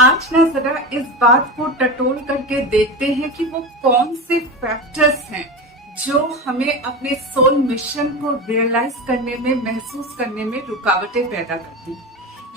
आज ना जरा इस बात को टटोल करके देखते हैं कि वो कौन से फैक्टर्स हैं जो हमें अपने सोल मिशन को रियलाइज करने में, महसूस करने में रुकावटें पैदा करती हैं।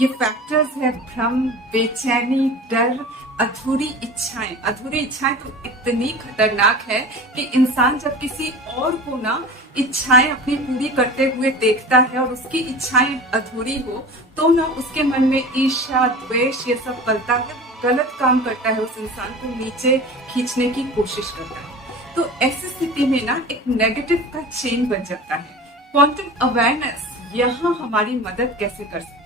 ये फैक्टर्स है भ्रम, बेचैनी, डर, अधूरी इच्छाएं। अधूरी इच्छाएं तो इतनी खतरनाक है कि इंसान जब किसी और को ना इच्छाएं अपनी पूरी करते हुए देखता है और उसकी इच्छाएं अधूरी हो तो ना उसके मन में ईर्ष्या, द्वेष ये सब पलता है, गलत काम करता है, उस इंसान को नीचे खींचने की कोशिश करता है। तो ऐसी स्थिति में ना एक नेगेटिव का चेन बन जाता है। क्वांटम अवेयरनेस यहाँ हमारी मदद कैसे कर सकता है?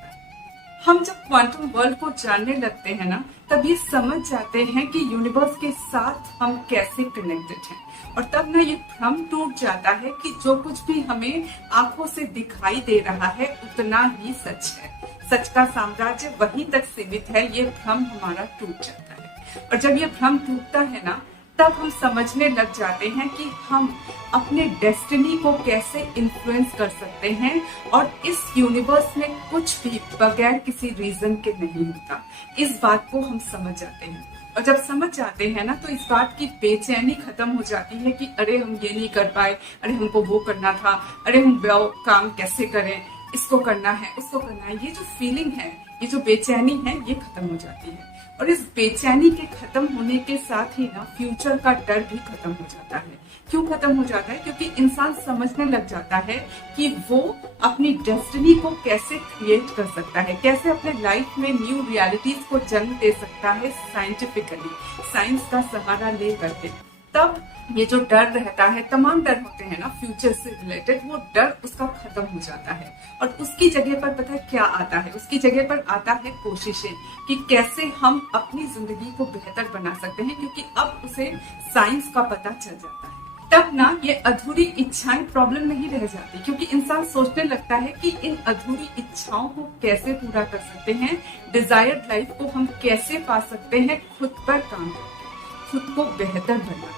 हम जब क्वांटम वर्ल्ड को जानने लगते हैं ना, तब ये समझ जाते हैं कि यूनिवर्स के साथ हम कैसे कनेक्टेड हैं, और तब ना ये भ्रम टूट जाता है कि जो कुछ भी हमें आंखों से दिखाई दे रहा है उतना ही सच है। सच का साम्राज्य वहीं तक सीमित है। ये भ्रम हमारा टूट जाता है, और जब ये भ्रम टूटता है ना, तब हम समझने लग जाते हैं कि हम अपने डेस्टिनी को कैसे इन्फ्लुएंस कर सकते हैं, और इस यूनिवर्स में कुछ भी बगैर किसी रीजन के नहीं होता। इस बात को हम समझ जाते हैं, और जब समझ जाते हैं ना, तो इस बात की बेचैनी खत्म हो जाती है कि अरे हम ये नहीं कर पाए, अरे हमको वो करना था, अरे हम वो काम कैसे करें, इसको करना है, उसको करना है। ये जो फीलिंग है, ये जो बेचैनी है, ये खत्म हो जाती है। और इस बेचैनी के खत्म होने के साथ ही ना फ्यूचर का डर भी खत्म हो जाता है। क्यों खत्म हो जाता है? क्योंकि इंसान समझने लग जाता है कि वो अपनी डेस्टिनी को कैसे क्रिएट कर सकता है, कैसे अपने लाइफ में न्यू रियलिटीज को जन्म दे सकता है साइंटिफिकली, साइंस का सहारा ले करके। तब ये जो डर रहता है, तमाम डर होते हैं ना फ्यूचर से रिलेटेड, वो डर उसका खत्म हो जाता है। और उसकी जगह पर पता है क्या आता है? उसकी जगह पर आता है कोशिशें कि कैसे हम अपनी जिंदगी को बेहतर बना सकते हैं, क्योंकि अब उसे साइंस का पता चल जाता है। तब ना ये अधूरी इच्छाएं प्रॉब्लम नहीं रह जाती, क्योंकि इंसान सोचने लगता है कि इन अधूरी इच्छाओं को कैसे पूरा कर सकते हैं, डिजायर्ड लाइफ को हम कैसे पा सकते हैं, खुद पर काम करके, खुद को बेहतर बना।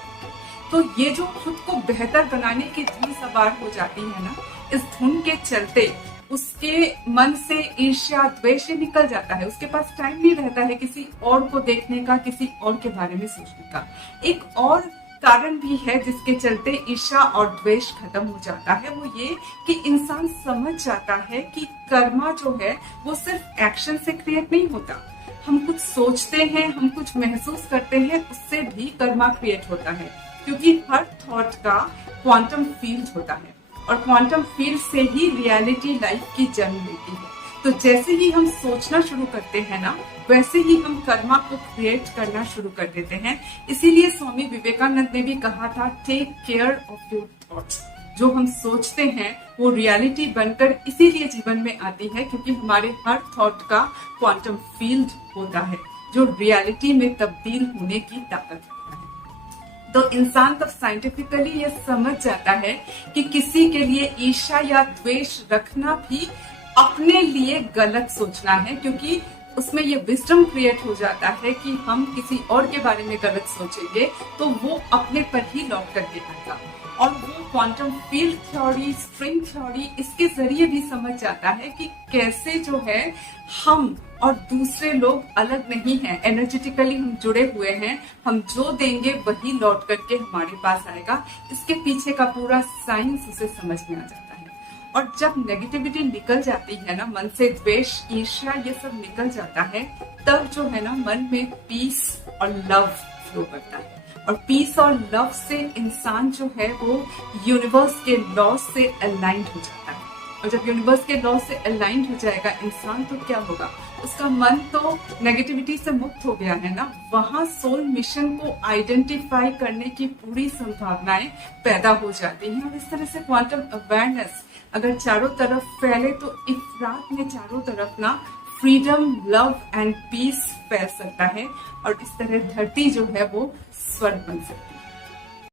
तो ये जो खुद को बेहतर बनाने की धुन सवार हो जाती है ना, इस धुन के चलते उसके मन से ईर्ष्या, द्वेष निकल जाता है। उसके पास टाइम नहीं रहता है किसी और को देखने का, किसी और के बारे में सोचने का। एक और कारण भी है जिसके चलते ईर्ष्या और द्वेष खत्म हो जाता है, वो ये कि इंसान समझ जाता है कि कर्मा जो है वो सिर्फ एक्शन से क्रिएट नहीं होता। हम कुछ सोचते हैं, हम कुछ महसूस करते हैं, उससे भी कर्मा क्रिएट होता है, क्योंकि हर थॉट का क्वांटम फील्ड होता है, और क्वांटम फील्ड से ही रियलिटी लाइफ की जन्म लेती है। तो जैसे ही हम सोचना शुरू करते हैं ना, वैसे ही हम कर्मा को क्रिएट करना शुरू कर देते हैं। इसीलिए स्वामी विवेकानंद ने भी कहा था, take care of your thoughts. जो हम सोचते हैं वो रियलिटी बनकर इसीलिए जीवन में आती है, क्योंकि हमारे हर थॉट का क्वांटम फील्ड होता है जो रियलिटी में तब्दील होने की ताकत रखता है। तो इंसान तब साइंटिफिकली ये समझ जाता है कि किसी के लिए ईर्ष्या या द्वेष रखना भी अपने लिए गलत सोचना है, क्योंकि उसमें ये विजडम क्रिएट हो जाता है कि हम किसी और के बारे में गलत सोचेंगे तो वो अपने पर ही लौट करके आएगा। और वो quantum field theory, string theory, इसके जरिए भी समझ जाता है कि कैसे जो है हम और दूसरे लोग अलग नहीं हैं, एनर्जेटिकली हम जुड़े हुए हैं। हम जो देंगे वही लौट करके हमारे पास आएगा। इसके पीछे का पूरा साइंस उसे समझ में आ जाता है। और जब नेगेटिविटी निकल जाती है ना, मन से द्वेष, ईर्ष्या ये सब निकल जाता है, तब जो है ना मन में पीस और लव फ्लो करता है। और पीस और लव से इंसान जो है वो यूनिवर्स के लॉ से अलाइंड हो जाता है। और जब यूनिवर्स के लॉ से अलाइंड हो जाएगा इंसान, तो क्या होगा? उसका मन तो नेगेटिविटी से मुक्त हो गया है ना, वहां सोल मिशन को आइडेंटिफाई करने की पूरी संभावनाएं पैदा हो जाती हैं। और इस तरह से क्वांटम अवेयरनेस अगर चारों तरफ फैले तो इफरात में चारों तरफ ना फ्रीडम, लव एंड पीस फैल सकता है, और इस तरह धरती जो है वो स्वर्ग बन सकती है।